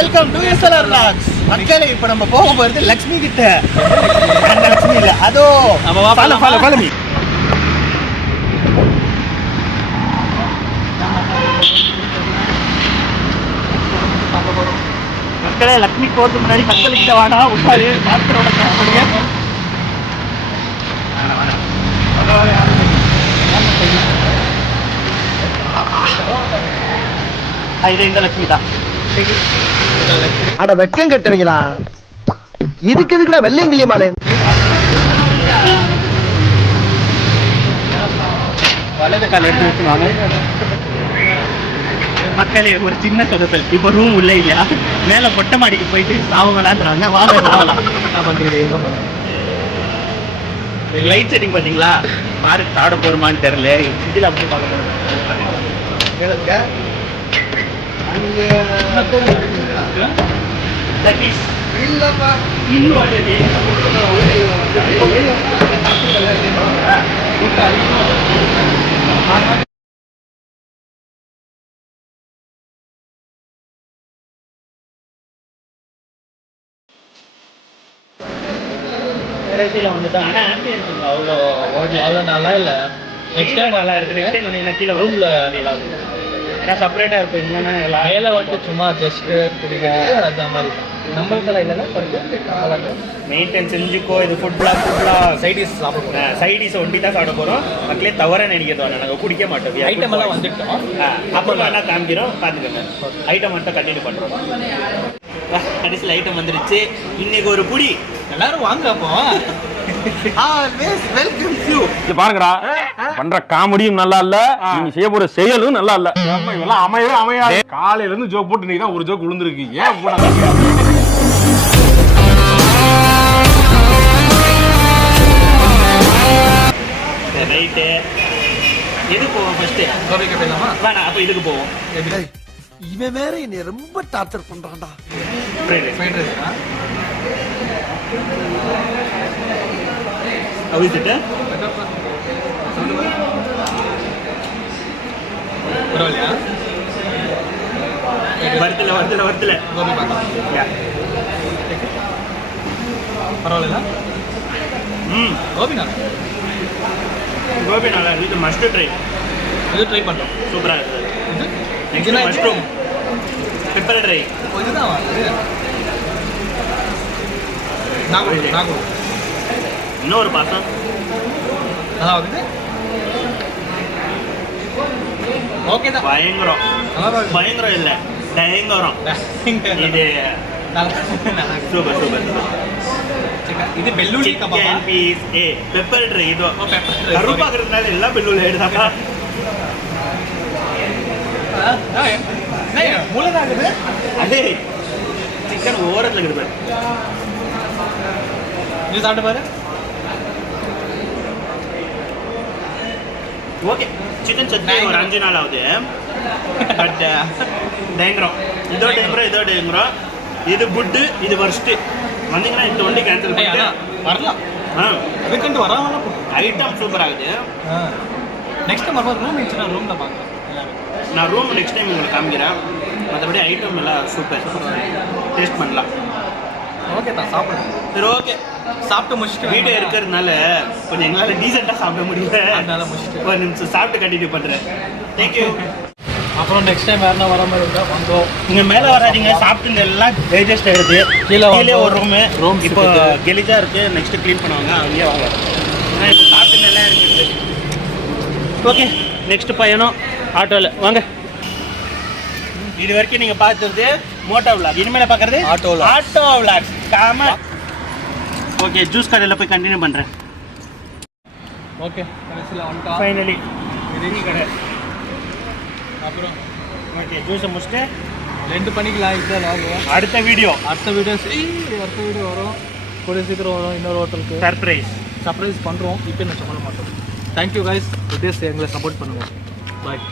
Welcome to SLR Vlogs. மக்களே இப்போ நம்ம போக போறது லக்ஷ்மி கிட்ட. அந்த லக்ஷ்மி இல்ல, அதோ ஃபாலோ மீ. மக்களே லக்ஷ்மி போறதுக்கு முன்னாடி மக்கள்கிட்ட வாடா உட்காரு பாத்திரோட சாப்பிடுங்க. இது இந்த லட்சுமி தான். அட வெக்கம் கட்டுறீங்களா? இதுக்கு எதுக்குடா வெள்ளையங்கிலியமானே? வலது கால் எடுத்து வச்சுவாங்க. மக்களே ஒரு சின்ன சொதப்பல். இப்போ ரூம் உள்ள இல்லையா, மேல மொட்டை மாடிக்கு போயிட்டு சாவங்களான்றாங்க. வாங்க சாவலாம். என்ன பண்றீங்க? லைட் செட்டிங் பார்த்தீங்களா? பாருக்கு சாட போருமான்னு தெரியல. இதில் அப்படி பார்க்க போறோம். இல்லப்பா வந்துட்டோம். ஆனால் ஆம்பியன்ஸ் அவ்வளோ நல்லா இல்லை. நெக்ஸ்ட் டைம் நல்லா இருக்குது. கீழே ரூமில் ஏன்னா செப்பரேட்டாக இருக்கும். இல்லைன்னா மேலே வந்து சும்மா ஜஸ்ட்டு குடிக்கிறது அந்த மாதிரி நம்மளுக்கெல்லாம் இல்லைன்னா மெயின்டைன் செஞ்சுக்கோ. இது ஃபுட்லாம் சைடிஸ் சாப்பிட போகிறோம். சைடிஸ் ஒண்டி தான் சாப்பிட போகிறோம். மக்களே தவற நினைக்கிறோம். நாங்கள் குடிக்க மாட்டோம். ஐட்டம் எல்லாம் வந்துட்டோம். அப்புறம் என்ன காமிக்கிறோம் பார்த்துக்கோங்க. ஐட்டம் மட்டும் கண்டினியூ பண்ணுறோம். கடைசியில் ஐட்டம் வந்துருச்சு. இன்னைக்கு ஒரு புடி எல்லாரும் வாங்க. அப்போ பாருங்கடா, பண்ற காமெடியும் நல்லா இல்ல, நீங்க செய்ய போற செயலும் நல்லா இல்ல. இதெல்லாம் அமையவே அமையாது. காலையில இருந்து ஜோக் போட்டு நீங்க தான் ஒரு ஜோக் விழுந்திருக்கு. ஏன் ரைட்டு. எது போவோம் ஃபர்ஸ்ட்? வேணாம், அப்ப இதுக்கு போவோம். இவன் வேற என்னை ரொம்ப டார்ச்சர் பண்றான்டா. அவிச்சிட்டு வருத்தல பரவாயில்ல. கோபி நல்லா இருக்கு. இது மஸ்ட் ட்ரை. இது ட்ரை பண்றோம். சூப்பரா இருக்கு. Next mushroom pepper try. இதுதான் இன்னொரு பாசம் ஓகே தான். பயங்கரம் இல்ல, பயங்கரம். இது சூப்பர். இது பெல்லூலி சிக்கன் பீஸ். Pepper try. இது கருப்பாக்குறதுனால எல்லாம் பெல்லூலி எடுத்தாக்கா மூலதாகுது. அதே சிக்கன் ஓரத்தில் இருக்குது. இது சாப்பிட்டு பாரு. ஓகே, சிக்கன் சட்னி ஒரு 5 நாள் ஆகுது. பட் டேங்கரம். இதோ டேங்கரம். இது குட்டு, இது வர்ஸ்ட்டு. வந்தீங்கன்னா இந்த வண்டி கேன்சல் பண்ணிட்டு வரலாம். அதுக்குன்ட்டு வராமல் ஐட்டம் சூப்பர் ஆகுது. நெக்ஸ்ட் டைம் வரும்போது ரூம் இருந்துச்சுன்னா ரூமில் பார்க்கலாம். நான் ரூம் நெக்ஸ்ட் டைம் உங்களுக்கு காமிக்கிறேன். மற்றபடி ஐட்டம் எல்லாம் சூப்பர். டேஸ்ட் பண்ணலாம். ஓகே தான், சாப்பிடுங்க. சரி, ஓகே. சாப்பிட்டு முடிச்சுட்டு வீடியோ இருக்கிறதுனால கொஞ்சம் எங்களால் டீசெண்டாக சாப்பிட முடியல. அதனால முடிச்சுட்டு ஒரு நிமிஷம் சாப்பிட்டு கண்டினியூ பண்ணுறேன். தேங்க்யூ. அப்புறம் நெக்ஸ்ட் டைம் வேறு வர மாதிரி இருந்தால் வந்தோம். நீங்கள் மேலே வராதிங்க. சாப்பிட்டு எல்லாம் டைஜஸ்ட் ஆகிடுது. கீழே ஒரு ரூம் இப்போ கெலிஜா இருக்குது. நெக்ஸ்ட்டு க்ளீன் பண்ணுவாங்க. அங்கேயே வாங்க. ஏன்னா இப்போ சாப்பிட்டு நல்லா இருக்குது. ஓகே, நெக்ஸ்ட் பயணம் ஆட்டோவில் வாங்க. இது வரைக்கும் நீங்கள் பார்த்துருது மோட்டோ விளாக். இனிமேல் பார்க்குறது ஆட்டோ விளாக். காம ஓகே, ஜூஸ் கடையில் போய் கண்டினியூ பண்ணுறேன். ஓகே, கடைசியில் வந்துட்டோம் ஃபைனலி. இது கடை. அப்புறம் ஓகே, ஜூஸை முடிச்சுட்டு 2 பண்ணிக்கலாம். இதுதான் ஆகும். அடுத்த வீடியோ வரும். கூடிய சீக்கிரம் வரும். இன்னொரு ஹோட்டலுக்கு சர்ப்ரைஸ் பண்ணுறோம். இப்போ நான் சொல்ல மாட்டோம். Thank you guys. இதே எங்களை சப்போர்ட் பண்ணுவோம். பாய்.